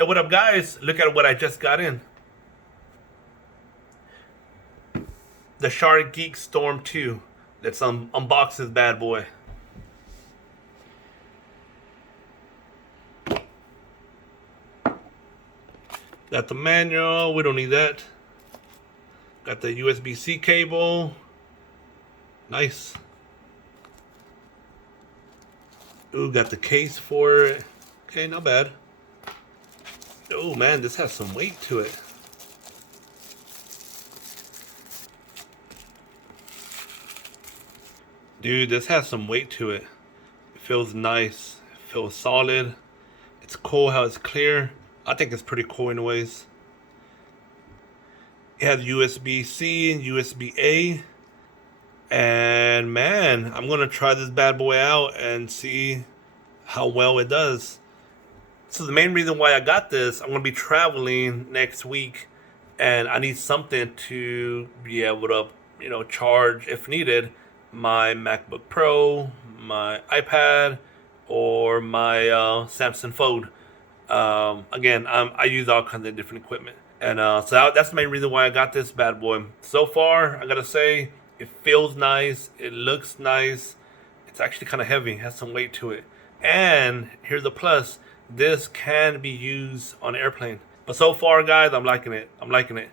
Hey, what up, guys? Look at what I just got in. The Shargeek STORM2. Let's unbox this bad boy. Got the manual. We don't need that. Got the USB-C cable. Nice. Ooh, got the case for it. Okay, not bad. Oh man, this has some weight to it. Dude, this has some weight to it. It feels nice. It feels solid. It's cool how it's clear. I think it's pretty cool anyways. It has USB-C and USB-A. And man, I'm gonna try this bad boy out and see how well it does. So the main reason why I got this, I'm gonna be traveling next week, and I need something to be able to, charge if needed my MacBook Pro, my iPad, or my Samsung Fold. Again, I use all kinds of different equipment, and so that's the main reason why I got this bad boy. So far, I gotta say, it feels nice. It looks nice. It's actually kind of heavy. It has some weight to it. And here's the plus: this can be used on an airplane. But so far, guys, I'm liking it. I'm liking it.